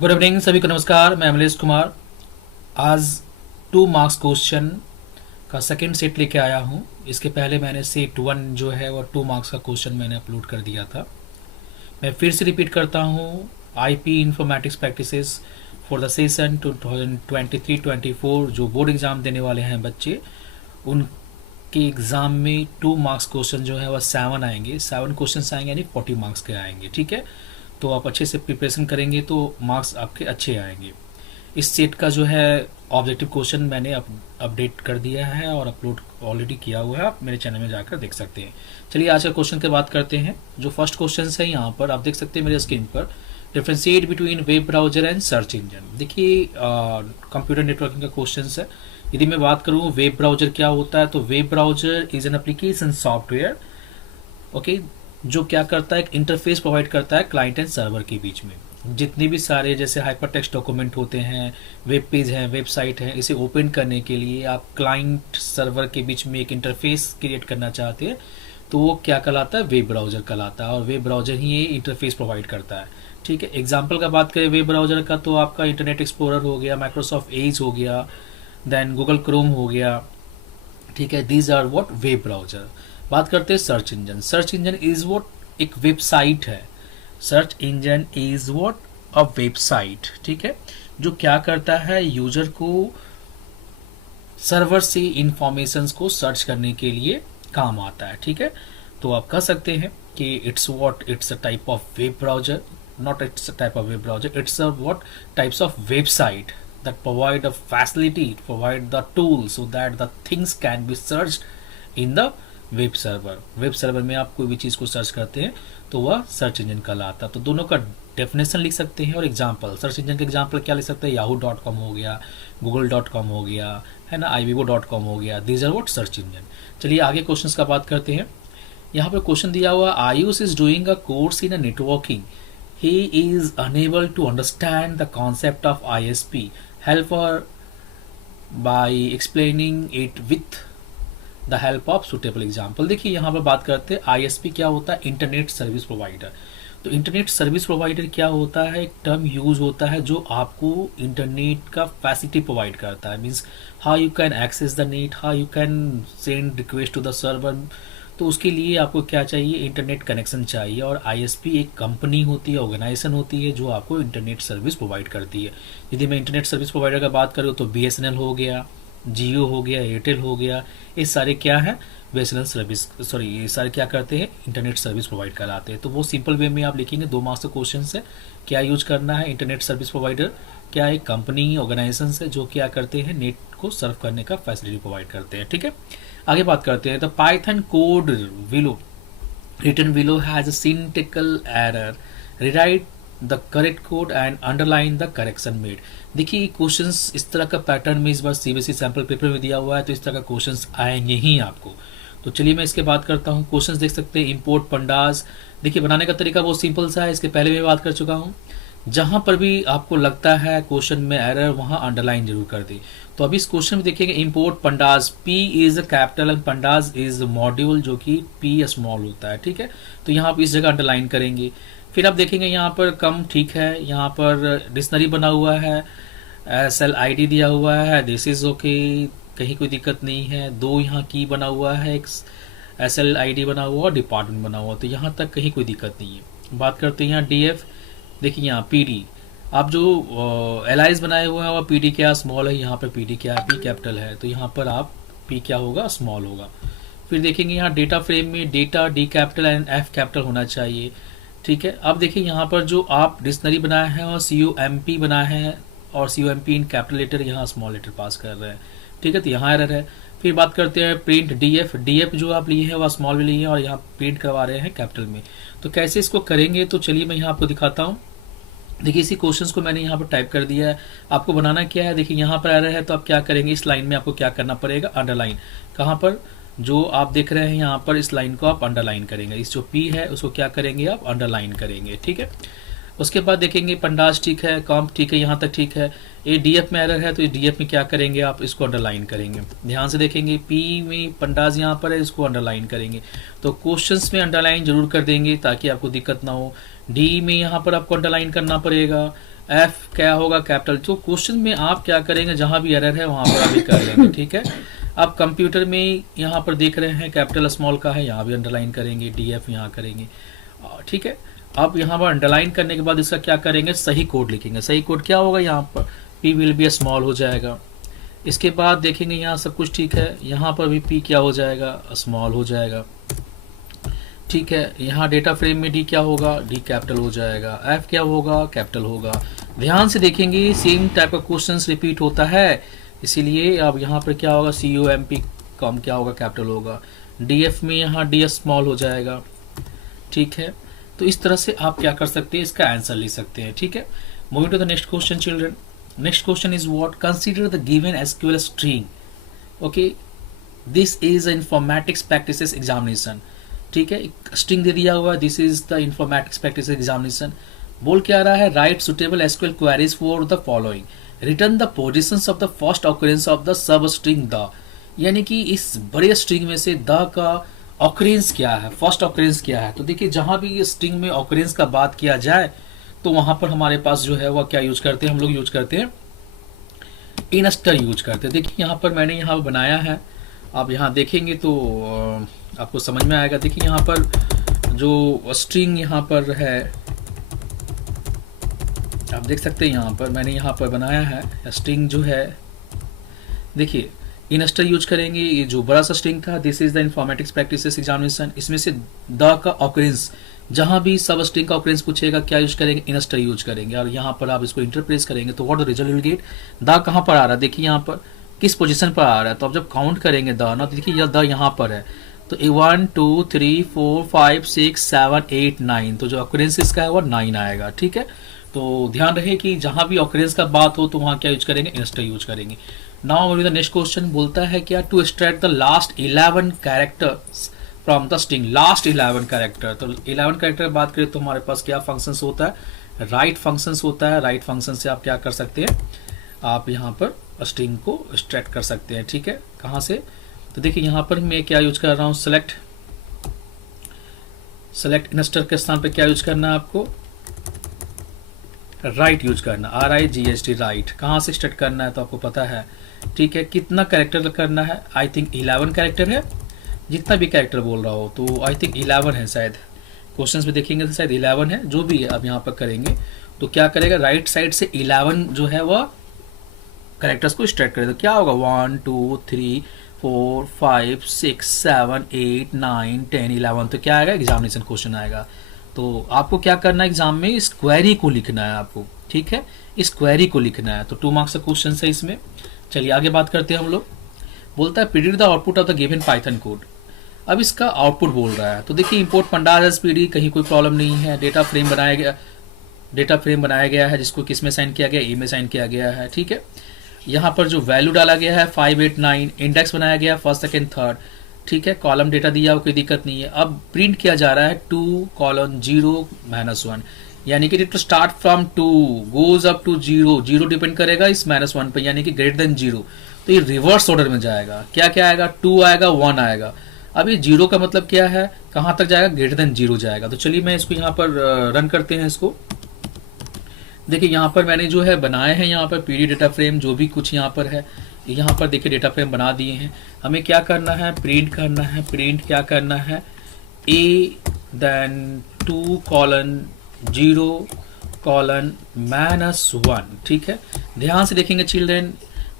Good evening सभी को नमस्कार। मैं अमलेश कुमार आज 2 मार्क्स क्वेश्चन का सेकंड सेट लेके आया हूँ। इसके पहले मैंने सेट 1 जो है वो 2 मार्क्स का क्वेश्चन मैंने अपलोड कर दिया था। मैं फिर से रिपीट करता हूँ, IP informatics practices for the session 2023-24 जो बोर्ड एग्ज़ाम देने वाले हैं बच्चे, उनके एग्ज़ाम में 2 मार्क्स क्वेश्चन जो है वह 7 आएंगे। 7 क्वेश्चन आएंगे यानी 40 मार्क्स के आएंगे। ठीक है, तो आप अच्छे से प्रिपरेशन करेंगे तो मार्क्स आपके अच्छे आएंगे। इस सेट का जो है ऑब्जेक्टिव क्वेश्चन मैंने अपडेट कर दिया है और अपलोड ऑलरेडी किया हुआ है, आप मेरे चैनल में जाकर देख सकते हैं। चलिए आज का क्वेश्चन की बात करते हैं। जो फर्स्ट क्वेश्चन है यहाँ पर आप देख सकते हैं मेरे स्क्रीन पर, differentiate between web browser and search engine. देखिए कंप्यूटर नेटवर्किंग का क्वेश्चन है। यदि मैं बात करूँ वेब ब्राउजर क्या होता है, तो web browser is an application software, okay, जो क्या करता है, एक इंटरफेस प्रोवाइड करता है क्लाइंट एंड सर्वर के बीच में। जितने भी सारे जैसे हाइपर टेक्स्ट डॉक्यूमेंट होते हैं, वेब पेज हैं, वेबसाइट है, इसे ओपन करने के लिए आप क्लाइंट सर्वर के बीच में एक इंटरफेस क्रिएट करना चाहते हैं, तो वो क्या कहलाता है, वेब ब्राउजर कहलाता है। और वेब ब्राउजर ही ये इंटरफेस प्रोवाइड करता है। ठीक है, एग्जाम्पल का बात करें वेब ब्राउजर का, तो आपका इंटरनेट एक्सप्लोरर हो गया, माइक्रोसॉफ्ट एज हो गया, देन गूगल क्रोम हो गया। ठीक है, these are what web browser. बात करते हैं search engine. Search engine is what एक वेबसाइट है। Search engine is what a website. ठीक है, जो क्या करता है, यूजर को सर्वर से इंफॉर्मेशन को सर्च करने के लिए काम आता है। ठीक है, तो आप कह सकते हैं कि it's a type of web browser, not it's a type of web browser, it's a what types of website that provide a facility, provide the tool so that the things can be searched in the web server. Web server में आप कोई भी चीज़ को search करते हैं तो वह search engine कहलाता है। तो दोनों का डेफिनेशन लिख सकते हैं और एग्जाम्पल। सर्च इंजन के एग्जाम्पल क्या लिख सकते हैं, yahoo.com हो गया, google.com हो गया, है ना, ivivo.com हो गया, these are what search engine. चलिए आगे क्वेश्चंस का बात करते हैं। यहाँ पर क्वेश्चन दिया हुआ, Ayush is doing a course in a networking, he is unable to understand the concept of ISP. Help her by explaining it with the help of suitable example। देखिए यहाँ पर बात करते हैं ISP क्या होता है, इंटरनेट सर्विस प्रोवाइडर। तो इंटरनेट सर्विस प्रोवाइडर क्या होता है, एक टर्म यूज होता है जो आपको इंटरनेट का फैसिलिटी प्रोवाइड करता है। Means how you can access the net, how you can send request to the server. तो उसके लिए आपको क्या चाहिए, इंटरनेट कनेक्शन चाहिए। और आईएसपी एक कंपनी होती है, ऑर्गेनाइजेशन होती है जो आपको इंटरनेट सर्विस प्रोवाइड करती है। यदि मैं इंटरनेट सर्विस प्रोवाइडर का बात करूँ तो बीएसएनएल हो गया, जियो हो गया, एयरटेल हो गया, ये सारे क्या है, बीएसएनएल सर्विस, सॉरी, ये सारे क्या करते हैं, इंटरनेट सर्विस प्रोवाइड कराते हैं। तो वो सिंपल वे में आप लिखेंगे, 2 मार्क्स का क्वेश्चन है। क्या यूज करना है, इंटरनेट सर्विस प्रोवाइडर क्या है, कंपनी, ऑर्गेनाइजेशन है जो क्या करते हैं, नेट को सर्व करने का फैसिलिटी प्रोवाइड करते हैं। ठीक है, आगे बात करते हैं। The Python code willow written below has a syntactical error, rewrite the correct code and underline the correction made। देखिए क्वेश्चंस इस तरह का पैटर्न में इस बार सीबीएसई सैम्पल पेपर में दिया हुआ है, तो इस तरह का क्वेश्चंस आएंगे ही आपको। तो चलिए मैं इसके बात करता हूँ। क्वेश्चंस देख सकते हैं, इंपोर्ट पंडास। देखिए बनाने का तरीका बहुत सिंपल सा है, इसके पहले भी बात कर चुका हूँ। जहां पर भी आपको लगता है क्वेश्चन में एरर, वहां अंडरलाइन जरूर कर दे। तो अभी इस क्वेश्चन में देखेंगे, import pandas, P is capital and pandas is module जो कि पी स्मॉल होता है। ठीक है, तो यहाँ आप इस जगह अंडरलाइन करेंगे। फिर आप देखेंगे यहाँ पर कम ठीक है, यहाँ पर डिक्शनरी बना हुआ है, SLID दिया हुआ है, दिस इज ओके, कहीं कोई दिक्कत नहीं है। 2 यहाँ की बना हुआ है, एक SLID बना हुआ और डिपार्टमेंट बना हुआ, तो यहाँ तक कहीं कोई दिक्कत नहीं है। बात करते हैं यहाँ DF। देखिए यहाँ PD, आप जो एलाइज बनाए हुए हैं वह PD क्या स्मॉल है, यहाँ पर PD क्या है, P कैपिटल है, तो यहाँ पर आप P क्या होगा, स्मॉल होगा। फिर देखेंगे यहाँ डेटा फ्रेम में data D capital and F capital होना चाहिए। ठीक है, अब देखिए यहाँ पर जो आप डिक्शनरी बनाए हैं और COMP बनाए हैं और COMP इन कैपिटल लेटर यहाँ स्मॉल लेटर पास कर रहे हैं। ठीक है, तो यहाँ एरर है। फिर बात करते हैं प्रिंट DF जो आप लिए हैं वह स्मॉल में लिए हैं और यहाँ प्रिंट करवा रहे हैं कैपिटल में। तो कैसे इसको करेंगे, तो चलिए मैं यहाँ आपको दिखाता हूँ। देखिए इसी क्वेश्चंस को मैंने यहाँ पर टाइप कर दिया है। आपको बनाना क्या है, देखिए यहाँ पर एरर है तो आप क्या करेंगे, इस लाइन में आपको क्या करना पड़ेगा, अंडरलाइन। कहाँ पर, जो आप देख रहे हैं यहाँ पर, इस लाइन को आप अंडरलाइन करेंगे। इस जो P है उसको क्या करेंगे, आप अंडरलाइन करेंगे। ठीक है, उसके बाद देखेंगे पंडास ठीक है, कॉम्प ठीक है, यहाँ तक ठीक है। ये DF में एरर है तो DF में क्या करेंगे, आप इसको अंडरलाइन करेंगे। ध्यान से देखेंगे, P में पंडास यहाँ पर है, इसको अंडरलाइन करेंगे। तो क्वेश्चंस में अंडरलाइन जरूर कर देंगे ताकि आपको दिक्कत ना हो। D में यहाँ पर आपको अंडरलाइन करना पड़ेगा, एफ क्या होगा कैपिटल। तो क्वेश्चन में आप क्या करेंगे, जहां भी एरर है वहां पर आप कर लेंगे, ठीक है। आप कंप्यूटर में यहाँ पर देख रहे हैं कैपिटल स्मॉल का है, यहाँ भी अंडरलाइन करेंगे, डी एफ यहाँ करेंगे, ठीक है। आप यहाँ पर अंडरलाइन करने के बाद इसका क्या करेंगे, सही कोड लिखेंगे। सही कोड क्या होगा, यहाँ पर पी विल बी स्मॉल हो जाएगा। इसके बाद देखेंगे यहाँ सब कुछ ठीक है, यहाँ पर भी पी क्या हो जाएगा, स्मॉल हो जाएगा, ठीक है। यहाँ डेटा फ्रेम में डी क्या होगा, डी कैपिटल हो जाएगा। एफ क्या होगा, कैपिटल होगा। ध्यान से देखेंगे सेम टाइप का क्वेश्चंस रिपीट होता है, इसीलिए अब यहाँ पर क्या होगा, सी ओ एम पी कम क्या होगा, कैपिटल होगा। डी एफ में यहाँ डी एस स्मॉल हो जाएगा, ठीक है। तो इस तरह से आप क्या कर सकते हैं, इसका आंसर लिख सकते हैं, ठीक है। Moving to the next question children. Next question is what, consider the given SQL string. Okay, this is informatics practices examination, ठीक है। स्ट्रिंग दे दिया हुआ, this is the informatics practice examination. बोल क्या रहा है, write suitable SQL queries for the following, return the positions of the first occurrence of the substring the. यानी कि इस बड़े स्ट्रिंग में से द का ऑकरेंस क्या है, फर्स्ट ऑकरेंस क्या है। तो देखिए जहां भी स्ट्रिंग में ऑकरेंस का बात किया जाए तो वहां पर हमारे पास जो है वह क्या यूज करते हैं, हम लोग यूज करते हैं इनस्टर यूज करते हैं। देखिए यहाँ पर मैंने यहाँ बनाया है, आप यहाँ देखेंगे तो आपको समझ में आएगा। देखिए यहाँ पर जो स्ट्रिंग यहाँ पर है, आप देख सकते हैं यहाँ पर मैंने यहाँ पर बनाया है स्ट्रिंग जो है, देखिए इनस्टर यूज करेंगे। ये जो बड़ा सा स्ट्रिंग था, this is the informatics practices examination, इसमें से द का ऑकरेंस, जहां भी सब स्ट्रिंग का ऑकरेंस पूछेगा क्या यूज करेंगे, इनस्टर यूज करेंगे। और यहाँ पर आप इसको इंटरप्रेस करेंगे तो what the result will get, the कहाँ पर आ रहा है, देखिए यहाँ पर किस पोजीशन पर आ रहा है। तो आप जब काउंट करेंगे द ना, तो देखिए यह द यहाँ पर है, तो 1 2 3 4 5 6 7 8 9, तो जो ऑकरेंस इसका है वो 9 आएगा, ठीक है। तो ध्यान रहे कि जहां भी ऑकरेंस का बात हो तो वहां क्या यूज करेंगे, इनस्टर यूज करेंगे। नाउ द नेक्स्ट क्वेश्चन बोलता है क्या, to extract the last 11 characters from the string, last 11 character. तो 11 कैरेक्टर बात करें तो हमारे पास क्या फंक्शंस होता है, राइट फंक्शंस होता है। राइट फंक्शन से आप क्या कर सकते हैं, आप यहाँ पर स्ट्रिंग को एक्सट्रैक्ट कर सकते हैं, ठीक है। कहाँ से, तो देखिए यहाँ पर मैं क्या यूज कर रहा हूँ, सेलेक्ट इनस्टर के स्थान पे क्या यूज करना है आपको, राइट यूज करना, RIGHT राइट। कहाँ से स्टार्ट करना है तो आपको पता है, ठीक है। कितना कैरेक्टर करना है, आई थिंक 11 कैरेक्टर है, जितना भी कैरेक्टर बोल रहा हो, तो आई थिंक 11 है शायद, क्वेश्चंस में देखेंगे तो शायद 11 है, जो भी है अब यहाँ पर करेंगे तो क्या करेगा, राइट साइड से 11 जो है वह कैरेक्टर्स को स्टार्ट करेगा। तो क्या होगा, 1 2 3 4 5 6 7 8 9 10 11, तो क्या आएगा, एग्जामिनेशन क्वेश्चन आएगा। तो आपको क्या करना है, एग्जाम में इस क्वेरी को लिखना है आपको, ठीक है, इस क्वेरी को लिखना है। तो 2 मार्क्स का क्वेश्चन है इसमें। चलिए आगे बात करते हैं हम लोग। बोलता है predict the output of the given Python code. अब इसका आउटपुट बोल रहा है, तो देखिए इंपोर्ट पंडास पीडी, कहीं कोई प्रॉब्लम नहीं है। डेटा फ्रेम बनाया गया है जिसको किस में साइन किया गया, ए में साइन किया गया है, ठीक है। यहाँ पर जो वैल्यू डाला गया है 5 8 9, इंडेक्स बनाया गया फर्स्ट सेकेंड थर्ड, ठीक है। कॉलम डेटा दिया हुआ, कोई दिक्कत नहीं है। अब प्रिंट किया जा रहा है 2:0 -1, यानी कि to start from 2 goes up to 0, 0 depend करेगा इस -1 पर, यानी कि ग्रेटर देन 0। तो ये रिवर्स ऑर्डर में जाएगा, क्या क्या आएगा, 2 आएगा 1 आएगा। अब ये 0 का मतलब क्या है, कहां तक जाएगा, ग्रेटर देन 0 जाएगा। तो चलिए मैं इसको यहाँ पर रन करते हैं इसको। देखिए यहाँ पर मैंने जो है बनाए हैं यहाँ पर पीडी डेटा फ्रेम, जो भी कुछ यहाँ पर है, यहाँ पर देखिए डेटा फ्रेम बना दिए हैं। हमें क्या करना है, प्रिंट करना है। प्रिंट क्या करना है, a then 2:0:-1, ठीक है। ध्यान से देखेंगे चिल्ड्रेन,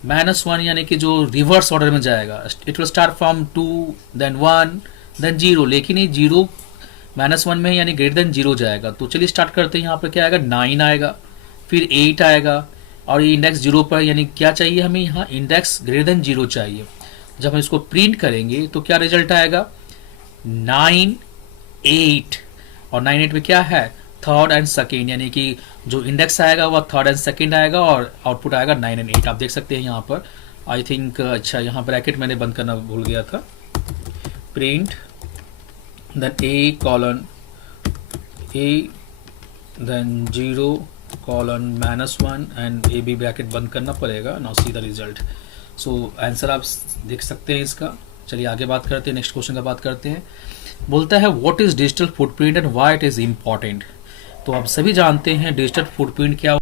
-1 यानी कि जो रिवर्स ऑर्डर में जाएगा, it will start from 2 then 1 then 0, लेकिन ये 0 -1 में यानी ग्रेटर देन 0 जाएगा। तो चलिए स्टार्ट करते हैं। यहाँ पर क्या आएगा, 9 आएगा, फिर 8 आएगा, और ये इंडेक्स 0 पर, यानी क्या चाहिए हमें, यहाँ इंडेक्स ग्रेटर देन 0 चाहिए। जब हम इसको प्रिंट करेंगे तो क्या रिजल्ट आएगा, 9 8, और 9 8 में क्या है, थर्ड एंड सेकेंड, यानी कि जो इंडेक्स आएगा वह थर्ड एंड सेकेंड आएगा, और आउटपुट आएगा 9 and 8। आप देख सकते हैं यहाँ पर, आई थिंक, अच्छा यहाँ ब्रैकेट मैंने बंद करना भूल गया था। Print then A then 0:-1 and AB bracket बंद करना पड़ेगा। Now see the result. So answer आप देख सकते हैं इसका। चलिए आगे बात करते हैं, नेक्स्ट क्वेश्चन का बात करते हैं। बोलता है what is digital footprint and why it is important. तो आप सभी जानते हैं डिजिटल फुटप्रिंट क्या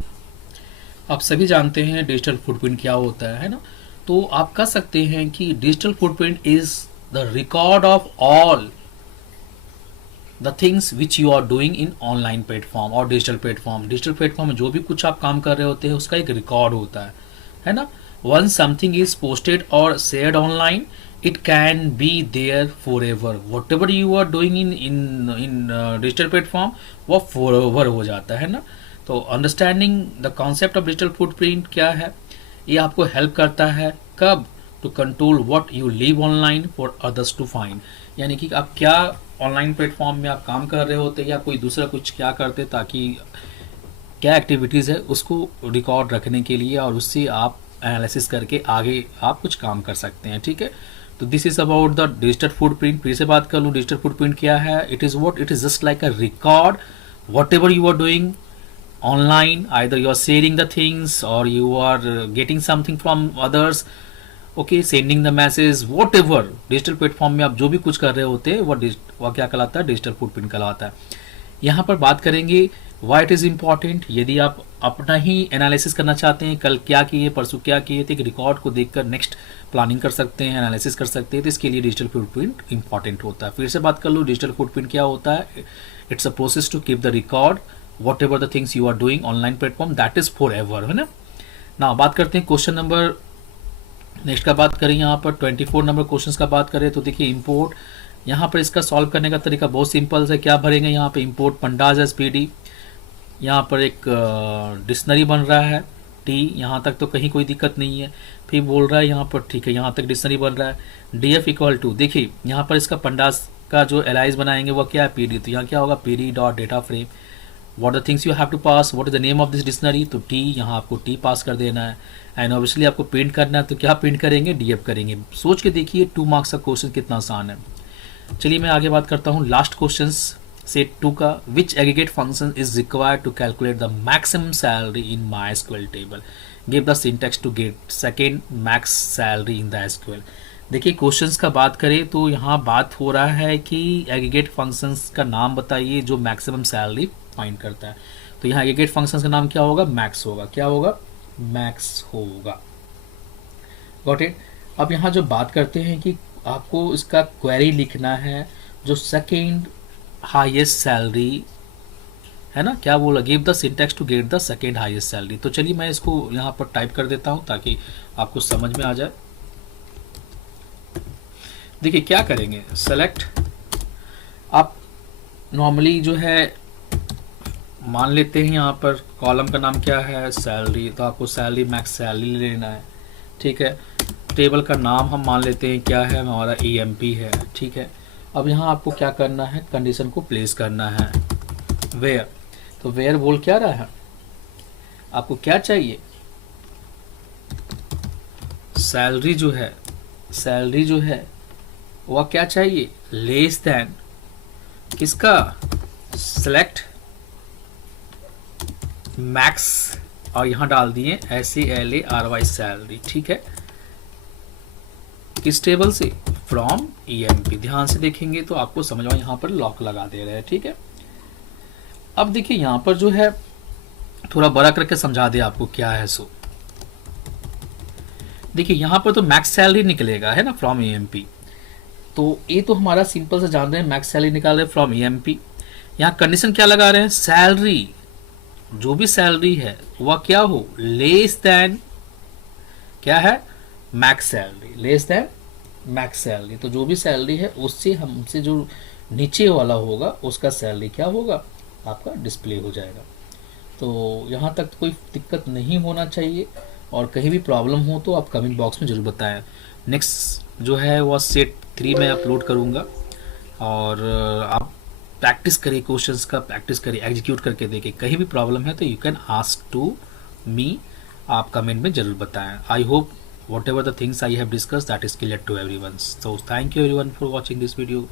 आप सभी जानते हैं डिजिटल फुटप्रिंट क्या होता है ना। तो आप कह सकते हैं कि digital footprint is the record of all the things which you are doing in online platform और डिजिटल प्लेटफॉर्म। डिजिटल प्लेटफॉर्म में जो भी कुछ आप काम कर रहे होते हैं उसका एक रिकॉर्ड होता है ना। वन समथिंग इज पोस्टेड और shared online, it can be there forever, whatever you are doing in digital platform वो forever हो जाता है ना। तो understanding the concept of digital footprint क्या है, ये आपको हेल्प करता है कब, to control what you leave online for others to find, यानी कि आप क्या ऑनलाइन प्लेटफॉर्म में आप काम कर रहे होते या कोई दूसरा कुछ क्या करते, ताकि क्या एक्टिविटीज़ है उसको रिकॉर्ड रखने के लिए और उससे आप एनालिसिस करके आगे आप कुछ काम कर सकते हैं। ठीक है, तो this is about the digital footprint. फिर से बात कर लूँ, डिजिटल फुटप्रिंट क्या है, it is what, it is just like a record whatever you are doing online, either you are sharing the things और you are getting something from others, okay, sending the message, whatever digital platform में आप जो भी कुछ कर रहे होते हैं वह क्या कहलाता है, डिजिटल फुटप्रिंट कहलाता है। यहाँ पर बात करेंगे वाई इट इज़ इम्पॉर्टेंट। यदि आप अपना ही एनालिसिस करना चाहते हैं, कल क्या किए परसों क्या किए, तो एक रिकॉर्ड को देखकर नेक्स्ट प्लानिंग कर सकते हैं, एनालिसिस कर सकते हैं, तो इसके लिए डिजिटल फुटप्रिंट इंपॉर्टेंट होता है। फिर से बात कर लो, डिजिटल फुटप्रिंट क्या होता है, it's a process to keep the record whatever the things you are doing online platform, that is forever, है ना। बात करते हैं क्वेश्चन नंबर नेक्स्ट का बात करें, यहाँ पर 24 नंबर क्वेश्चन का बात करें तो देखिए इंपोर्ट, यहाँ पर इसका सॉल्व करने का तरीका बहुत सिंपल है। क्या भरेंगे यहाँ पे, import pandas S P D, यहाँ पर एक डिक्शनरी बन रहा है टी, यहाँ तक तो कहीं कोई दिक्कत नहीं है। फिर बोल रहा है यहाँ पर, ठीक है, यहाँ तक डिक्शनरी बन रहा है। डी एफ इक्वल टू, देखिए यहाँ पर इसका पंडास का जो एलाइज बनाएंगे वो क्या है, पी डी, तो यहाँ क्या होगा, P D dot data frame, what the things you have to pass, what is the name of this dictionary, तो टी यहाँ आपको टी पास कर देना है। एंड ऑब्वियसली आपको प्रिंट करना है, तो क्या प्रिंट करेंगे, डी एफ करेंगे। सोच के देखिए 2 मार्क्स का क्वेश्चन कितना आसान है। चलिए मैं आगे बात करता हूँ लास्ट क्वेश्चन सेट 2 का, which aggregate function is required to calculate the maximum salary in MySQL table, give the syntax to get second max salary in the SQL. देखिए क्वेश्चंस का बात करें तो यहाँ बात हो रहा है कि एग्रीगेट फंक्शंस का नाम बताइए जो मैक्सिमम सैलरी फाइंड करता है। तो यहाँ एग्रीगेट फंक्शंस का नाम क्या होगा, मैक्स होगा। क्या होगा, मैक्स होगा। Got it. अब यहाँ जो बात करते हैं कि आपको इसका क्वेरी लिखना है, जो सेकेंड हाईएस्ट सैलरी है ना, क्या बोला, give the syntax to get the second highest salary. तो चलिए मैं इसको यहाँ पर टाइप कर देता हूँ ताकि आपको समझ में आ जाए। देखिए क्या करेंगे, सेलेक्ट, आप नॉर्मली जो है मान लेते हैं यहाँ पर कॉलम का नाम क्या है, सैलरी, तो आपको सैलरी मैक्स सैलरी लेना है। ठीक है, टेबल का नाम हम मान लेते हैं क्या है, हमारा EMP है। ठीक है, अब यहाँ आपको क्या करना है, कंडीशन को प्लेस करना है, वेयर, तो वेयर बोल क्या रहा है, आपको क्या चाहिए, सैलरी जो है, सैलरी जो है वह क्या चाहिए, लेस देन किसका, सेलेक्ट मैक्स, और यहां डाल दिए SALARY सैलरी। ठीक है, किस टेबल से, फ्रॉम EMP। ध्यान से देखेंगे तो आपको समझ में, यहां पर लॉक लगा दे रहे हैं। ठीक है, अब देखिए यहां पर जो है थोड़ा बड़ा करके समझा दे आपको क्या है। सो देखिए यहां पर तो मैक्स सैलरी निकलेगा, है ना, फ्रॉम EMP। तो ये तो हमारा सिंपल से जान रहे हैं, मैक्स सैलरी निकाल रहे हैं फ्रॉम EMP। यहाँ कंडीशन क्या लगा रहे हैं, सैलरी, जो भी सैलरी है वह क्या हो, लेस देन क्या है, max salary, less than max salary. तो जो भी सैलरी है उससे हमसे जो नीचे वाला होगा उसका सैलरी क्या होगा, आपका डिस्प्ले हो जाएगा। तो यहाँ तक कोई दिक्कत नहीं होना चाहिए, और कहीं भी प्रॉब्लम हो तो आप कमेंट बॉक्स में ज़रूर बताएं। नेक्स्ट जो है वह सेट 3 में अपलोड करूँगा, और आप प्रैक्टिस करिए, क्वेश्चंस का प्रैक्टिस करिए, एग्जीक्यूट करके देखिए। कहीं भी प्रॉब्लम है तो you can ask to me, आप कमेंट में ज़रूर बताएं। I hope whatever the things I have discussed that is clear to everyone. So thank you everyone for watching this video.